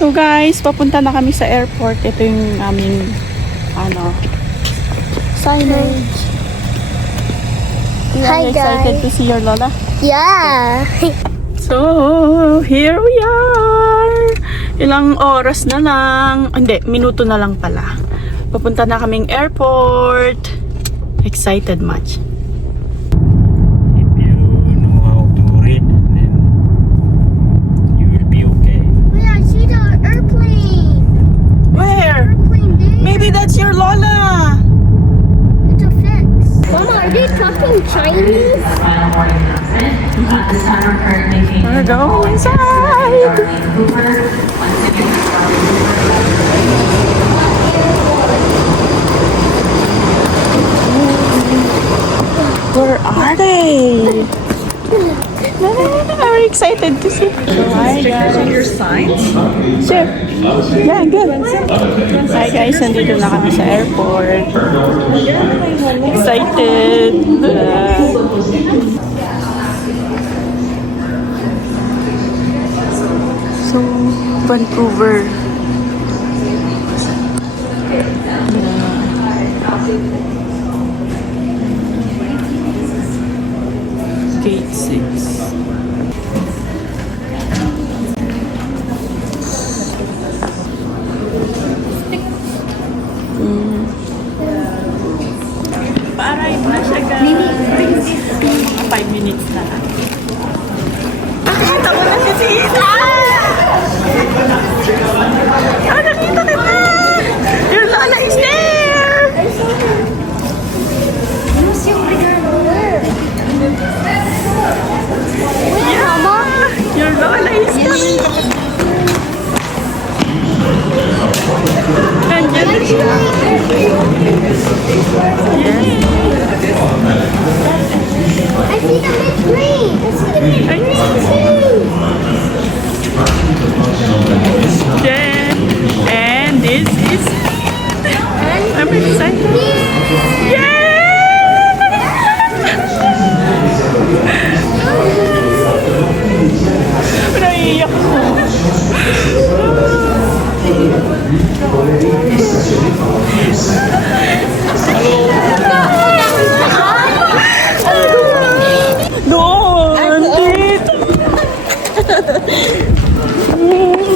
So guys, papunta na kami sa airport. Ito yung aming ano signage. You Hi, are excited guys. to see your lola? Yeah. So, here we are! Ilang oras na lang. Hindi, minuto na lang pala. Papunta na kaming airport. Excited much. Where are they? I'm excited to see. Hi guys. your signs? Sure. Yeah, good. Hi guys, nandito na kami sa airport. Excited. So, Vancouver. Gate 6. Pa-arrive na siya guys. Mga 5 minutes na lang. Lola is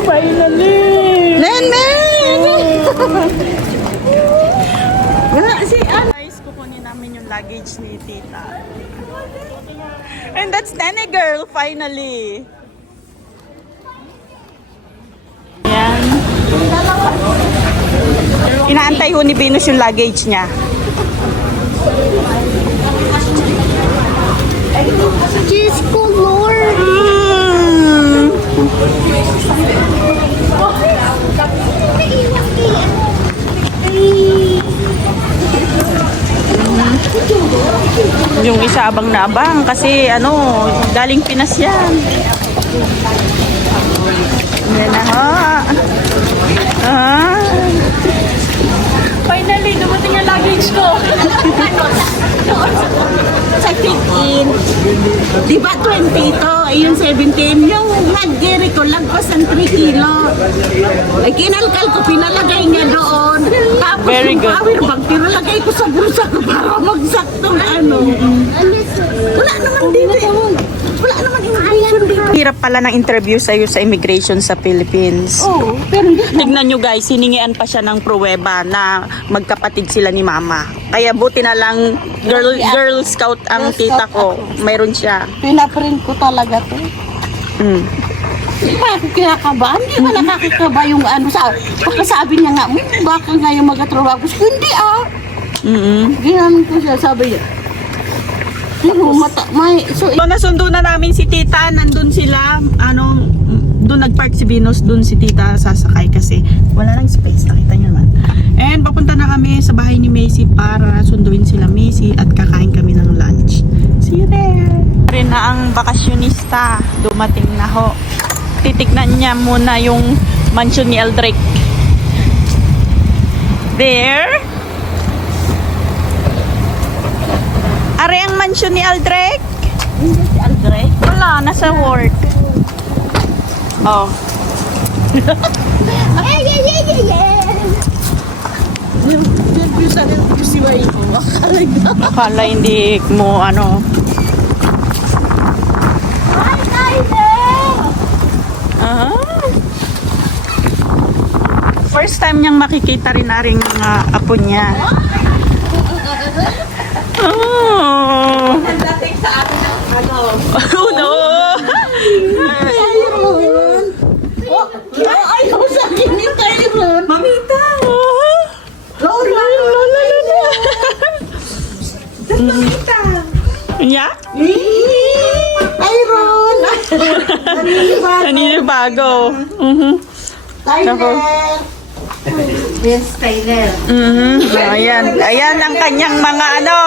Finally! Nen, nen! Wala si An. Guys, kukunin namin yung luggage ni tita. And that's Nene Girl, finally. Inaantay ho ni Venus yung luggage niya. Just for Lord. Mm. Yung isa abang na abang kasi ano, galing Pinas yan. Yan na ho. Ah. Finally, dumating yung luggage ko. Sa check-in. Di ba 20 ito? Ayun 17. Yung nag-giri ko, lagpas ng 3 kilo. Ay kinalkal ko, pinalagay niya doon. Tapos Very yung good. power bank, pinalagay ko sa bulsa ko para magsaktong ano. Wala naman dito. eh. Wala naman immigration dito. Hirap pala ng interview sa'yo sa immigration sa Philippines. Oo, pero Tignan nyo guys, hiningian pa siya ng pruweba na magkapatid sila ni mama. Kaya buti na lang girl, girl scout ang tita ko. Mayroon siya. pinaprint ko talaga to. Mm. Hindi pa ako kinakabahan. Hindi ba nakakakaba yung ano sa... Pagkasabi niya nga, "Hmm, baka nga yung magatrabaho. ko." Hindi ah. Mm-mm. Ginanon ko siya. Sabi niya, ano, mata, may... So, So nasundo na namin si tita, nandun sila, ano, doon nagpark si Venus, doon si tita sasakay kasi wala lang space, nakita niyo naman. And papunta na kami sa bahay ni Macy para sunduin sila Macy at kakain kami ng lunch. See you there! Rin na ang bakasyonista, dumating na ho. Titignan niya muna yung mansion ni Eldrick. There. Are ang mansion ni Aldrich? Aldrich? Wala, nasa work. Oh. Yeah, yeah, yeah, yeah, yeah. Akala hindi mo ano. Hi, Tyler. Ah. First time niyang makikita rin na rin ah, apo niya. Tyler. Yes, Tyler. Mhm. Ayan. Ayan ang kanyang mga ano.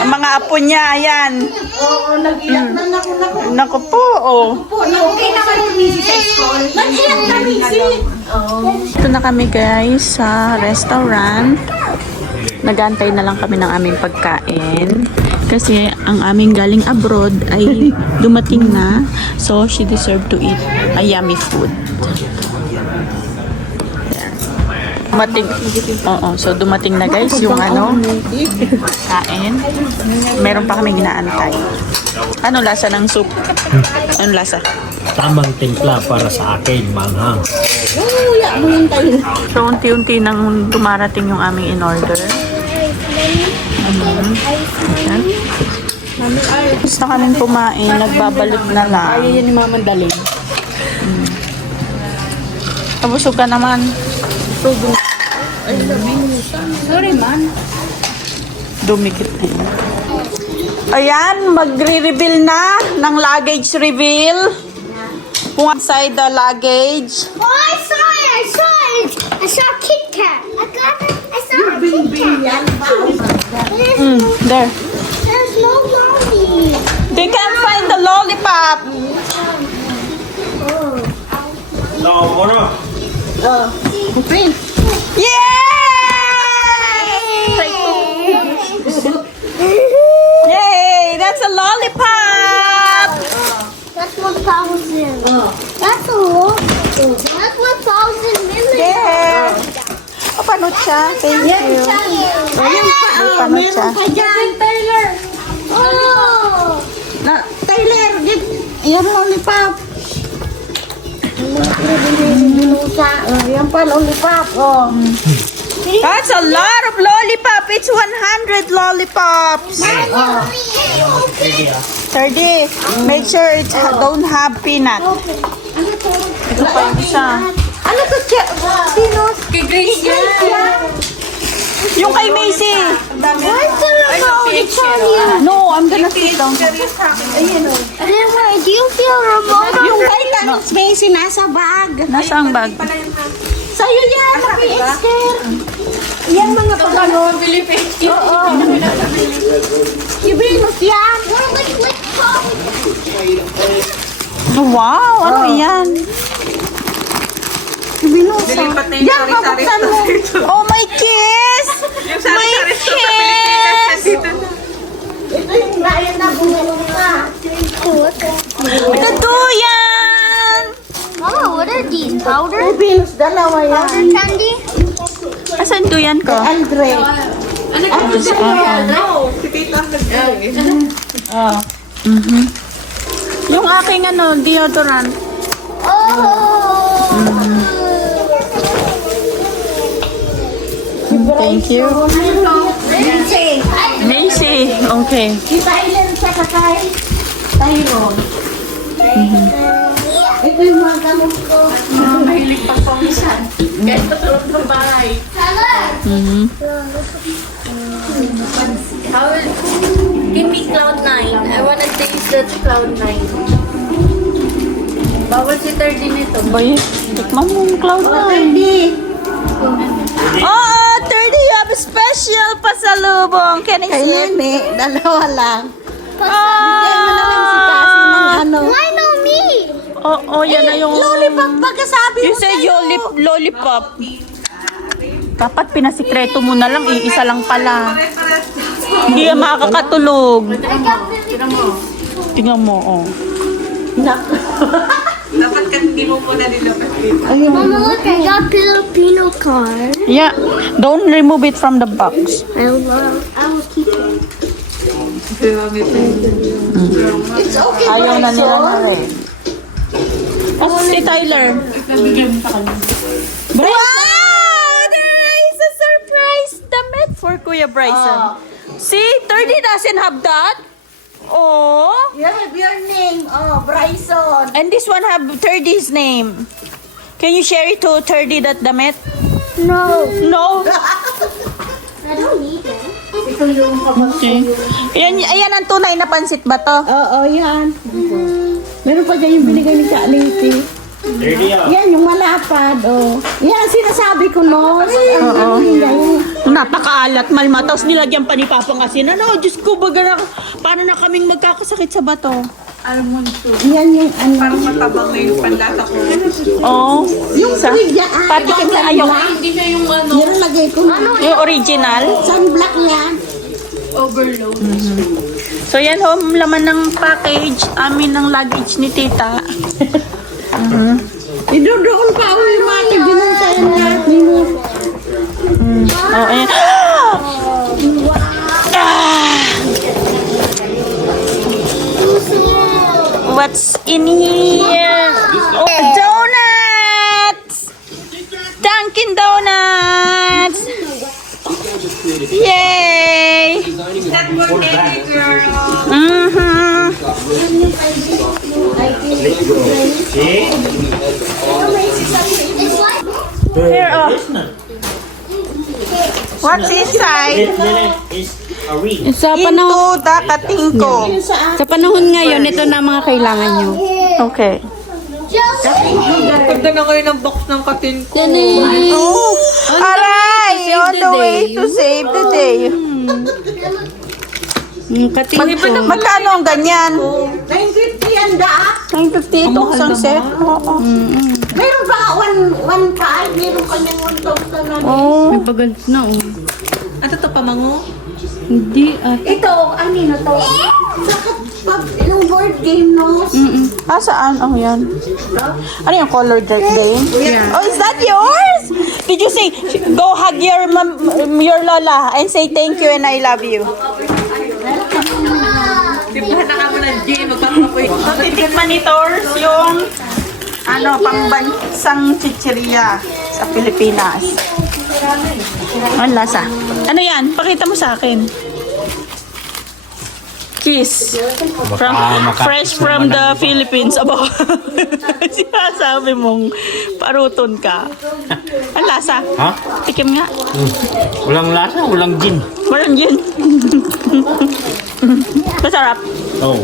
Ang mga apo niya. Ayan. Oo, nag-iyak na naku, naku. Naku po. Oh. Okay naman yung busy sa school. Nag-iyak na busy. Ito na kami guys sa restaurant. Nagantay na lang kami ng aming pagkain. Kasi ang aming galing abroad ay dumating na. So, she deserved to eat a yummy food. Dumating. Oo, so dumating na guys yung ano, kain. Meron pa kami ginaantay. Ano lasa ng soup? Ano lasa? Tamang timpla para sa akin, manghang. So, unti-unti nang dumarating yung aming in-order. Mhm. Ayan. Gusto na kaming kumain, nagbabalik na lang. Ayaw yan ni Mama Daling. Mm. Nabusog ka naman. Sorry, man. Dumikit na yun. Ayan, magre-reveal na ng luggage reveal. Kung inside the luggage. Oh, I saw it. I saw it. I saw a Kit Kat. I got it. I saw a Kit Kat. Mm, there. there's no mommy. They can't find the lollipop. No, ano? Yay! Yay! That's a lollipop! That's one thousand. That's a lot. That's one thousand million. There! O, paano siya? Thank you. Ayun pa. May paano siya? Pa dyan, Tyler. Oh. Na, Tyler, get, yan lollipop. Binusa. Oh, yan pa lollipop. Oh. That's a lot of lollipop. It's 100 lollipops. 30. Make sure it ha- don't have peanut. Ito pa yung isa. Ano to? Sino? Yung kay Macy. Where's the remote? It's on you. No, I'm gonna sit down. Then wait, do you feel remote? Yung kay Tanong Macy nasa bag. Nasa ang bag? Sa'yo yan, Esther. Yan mga pagano. Oo. Si Venus yan. We're like flip phone. Wow, ano yan? Venus. Yan, pabuksan mo. Oh, my kiss! My kiss! Ito yung layan na bumulong ka. Tutuyan! Oh, what are these? Powder? Venus, dalawa yan. Powder candy? Asan tuyan ko? Andre. Oh. Mhm. Yung aking ano, deodorant. Oh. Thank you. Lindsay. Macy. Okay. Si Tyler sa kakay. Tyron. Ito yung mga gamot ko. Mhm. How will, give me cloud nine. I wanna taste that cloud nine. Bawal si Thirdy nito. Boy, tikman mo yung cloud nine. Hindi. Oh, 30, you have a special pasalubong. Can I see? Nene, dalawa lang. Ah! Si Cassie ng ano. Why no me? Oh, oh, yan na yung... Lollipop pagkasabi mo said sa'yo. lollip, lollipop. Dapat pinasikreto mo na lang, iisa lang pala. Hindi yan makakatulog. Got Billy Tingnan mo, oh. Dapat Mama, look, I got Filipino card. Yeah. Don't remove it from the box. I love. I will keep it. It's okay, Ayaw na nila na rin. Oh, si Tyler. Wow! There is a surprise damit for Kuya Bryson. See, 30 doesn't have that. Oh. You have your name. Oh, Bryson. And this one have 30's name. Can you share it to 30 that damit? No, No. I don't need it. Okay. Ayan, ayan ang tunay na pansit ba to? Oo, yan. Meron pa dyan yung binigay ni Kak Liti. 30 ah. Yan, yung malapad, oh. Yan, sinasabi ko, no? Oo. Napakaalat, malma. Tapos nilagyan pa ni Papang asin. Ano, Diyos ko, baga na, paano na kaming magkakasakit sa bato? Yan yung ano. Parang Oo. yung Sa, trivia. patikim na ayaw. Hindi siya yung ano, Nilalagay ko na. Yung original. Sunblock yan. overload. So yan ho, laman ng package. Amin ng luggage ni tita. Idodoon pa ako yung mga binansayan lahat ni mo. Oh, ayan. Ah! What's in here? Oh, donuts! Dunkin' Donuts! Yay! Like Here, oh. What's inside? Sa panahon, the katingko. sa panahon ngayon, ito na ang mga kailangan nyo. Okay. just Oh, aray! On the way to save the day. Yung kating ko. Magkano ang ganyan? 950 yan da. 950 itong isang set? Oo. Meron ba one, one five? Meron pa niyang 1,000 na. Oh. May pagod na, oh. Ano to, pamango? Hindi, ah. Ito, ano na to? Saka pag yung board game, no? Ah, saan? Oh, yan. Ano yung color dress day? Oh, is that yours? Did you say, go hug your mom, your lola and say thank you and I love you? Titikman ni Tors yung ano, pangbansang chichirya sa Pilipinas. Ang lasa. Ano yan? Pakita mo sa akin. Kiss. From, fresh from the Philippines. Aba, sinasabi mong paruton ka. Ang lasa. Ha? Tikim nga. Walang lasa, walang gin. Walang yun. Masarap. Oh.